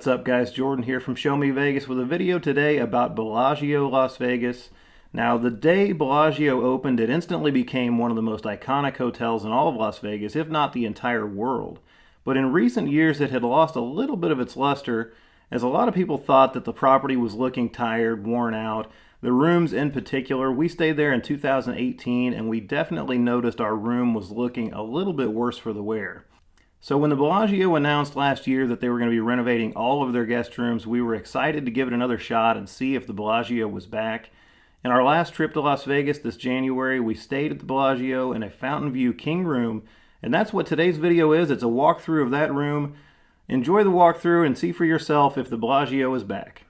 What's up guys, Jordan here from Show Me Vegas with a video today about Bellagio, Las Vegas. Now the day Bellagio opened, it instantly became one of the most iconic hotels in all of Las Vegas, if not the entire world. But in recent years it had lost a little bit of its luster, as a lot of people thought that the property was looking tired, worn out. The rooms in particular, we stayed there in 2018 and we definitely noticed our room was looking a little bit worse for the wear. So when the Bellagio announced last year that they were going to be renovating all of their guest rooms, we were excited to give it another shot and see if the Bellagio was back. In our last trip to Las Vegas this January, we stayed at the Bellagio in a Fountain View King room, and that's what today's video is. It's a walkthrough of that room. Enjoy the walkthrough and see for yourself if the Bellagio is back.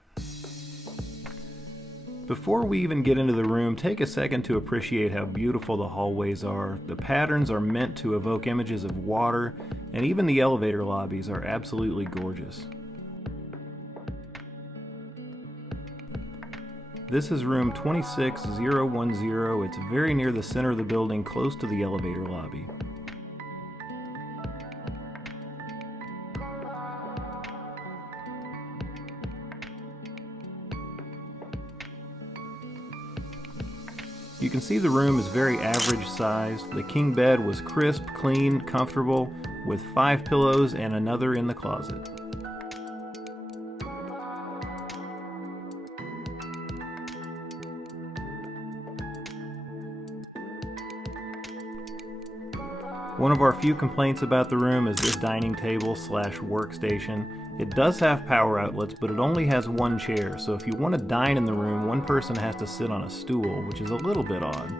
Before we even get into the room, take a second to appreciate how beautiful the hallways are. The patterns are meant to evoke images of water, and even the elevator lobbies are absolutely gorgeous. This is room 26010. It's very near the center of the building, close to the elevator lobby. You can see the room is very average sized. The king bed was crisp, clean, comfortable, with 5 pillows and another in the closet. One of our few complaints about the room is this dining table slash workstation. It does have power outlets, but it only has one chair, so if you want to dine in the room, one person has to sit on a stool, which is a little bit odd.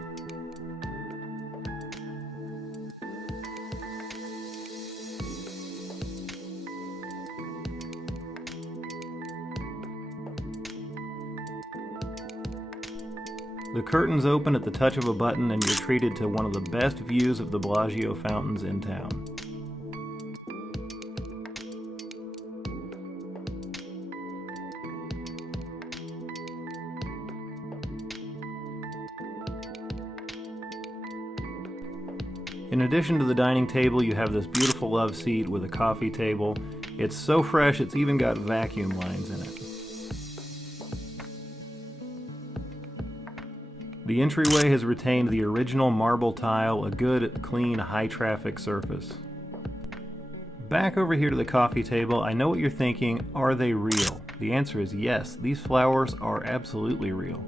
The curtains open at the touch of a button and you're treated to one of the best views of the Bellagio fountains in town. In addition to the dining table, you have this beautiful love seat with a coffee table. It's so fresh, it's even got vacuum lines in it. The entryway has retained the original marble tile, a good, clean, high-traffic surface. Back over here to the coffee table, I know what you're thinking, are they real? The answer is yes, these flowers are absolutely real.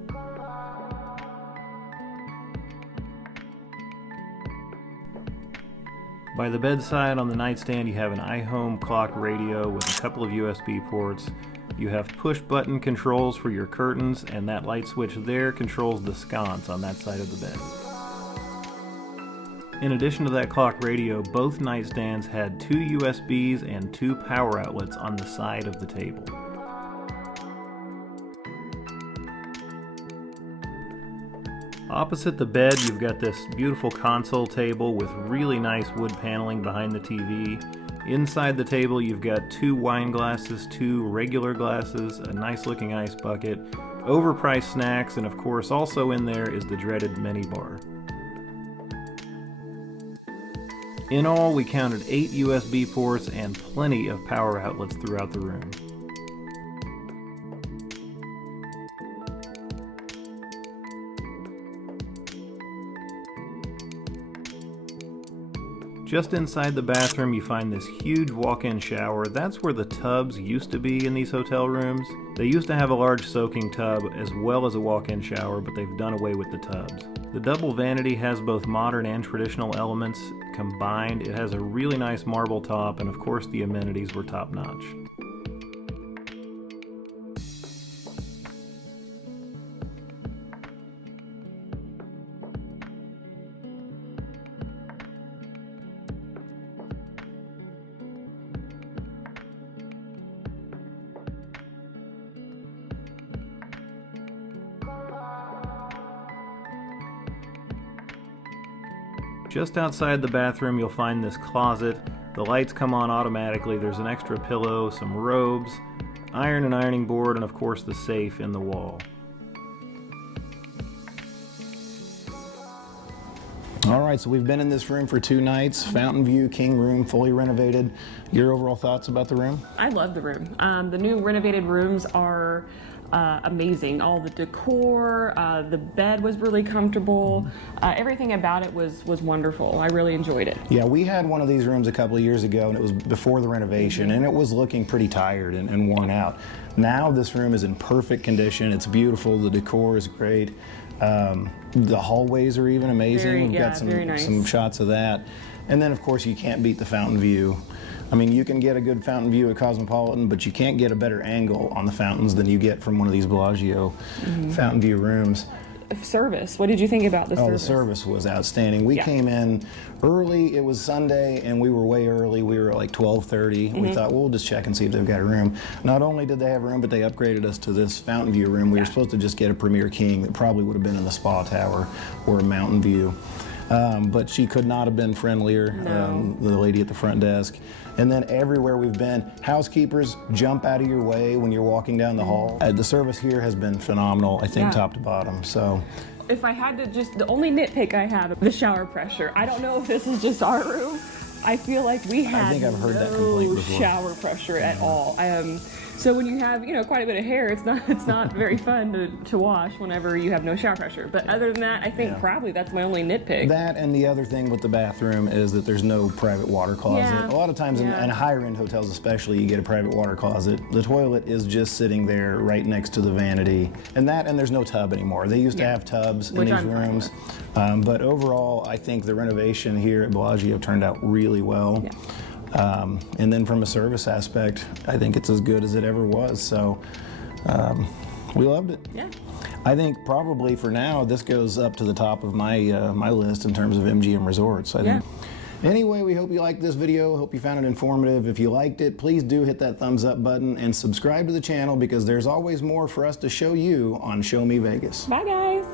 By the bedside on the nightstand you have an iHome clock radio with a couple of USB ports. You have push button controls for your curtains, and that light switch there controls the sconce on that side of the bed. In addition to that clock radio, both nightstands had 2 USBs and 2 power outlets on the side of the table. Opposite the bed, you've got this beautiful console table with really nice wood paneling behind the TV. Inside the table, you've got 2 wine glasses, 2 regular glasses, a nice looking ice bucket, overpriced snacks, and of course also in there is the dreaded mini bar. In all, we counted 8 USB ports and plenty of power outlets throughout the room. Just inside the bathroom you find this huge walk-in shower. That's where the tubs used to be in these hotel rooms. They used to have a large soaking tub as well as a walk-in shower, but they've done away with the tubs. The double vanity has both modern and traditional elements combined. It has a really nice marble top, and of course the amenities were top-notch. Just outside the bathroom you'll find this closet. The lights come on automatically. There's an extra pillow, some robes, iron and ironing board, and of course the safe in the wall. All right, so we've been in this room for 2 nights. Fountain view, king room, fully renovated. Your overall thoughts about the room? I love the room. The new renovated rooms are amazing. All the decor, the bed was really comfortable. Everything about it was wonderful. I really enjoyed it. Yeah, we had one of these rooms a couple of years ago, and it was before the renovation, and it was looking pretty tired and worn out. Now this room is in perfect condition. It's beautiful. The decor is great. The hallways are even amazing. We've got some shots of that. And then, of course, you can't beat the fountain view. I mean, you can get a good fountain view at Cosmopolitan, but you can't get a better angle on the fountains than you get from one of these Bellagio fountain view rooms. Service. What did you think about the service? Oh, the service was outstanding. We came in early. It was Sunday, and we were way early. We were at like 12:30. We thought, well, we'll just check and see if they've got a room. Not only did they have a room, but they upgraded us to this fountain view room. We were supposed to just get a Premier King that probably would have been in the spa tower or a mountain view. But she could not have been friendlier, the lady at the front desk. And then everywhere we've been, housekeepers jump out of your way when you're walking down the hall. The service here has been phenomenal, I think, top to bottom. So, if I had to the only nitpick I have, the shower pressure. I don't know if this is just our room. I feel like we had no shower pressure at all. So when you have, quite a bit of hair, it's not very fun to wash whenever you have no shower pressure. But other than that, I think probably that's my only nitpick. That, and the other thing with the bathroom is that there's no private water closet. Yeah. A lot of times in higher end hotels especially, you get a private water closet. The toilet is just sitting there right next to the vanity. And there's no tub anymore. They used to have tubs in these rooms. But overall, I think the renovation here at Bellagio turned out really well. Yeah. And then from a service aspect, I think it's as good as it ever was. So we loved it. Yeah. I think probably for now, this goes up to the top of my my list in terms of MGM resorts. I think. Anyway, we hope you liked this video. Hope you found it informative. If you liked it, please do hit that thumbs up button and subscribe to the channel because there's always more for us to show you on Show Me Vegas. Bye, guys.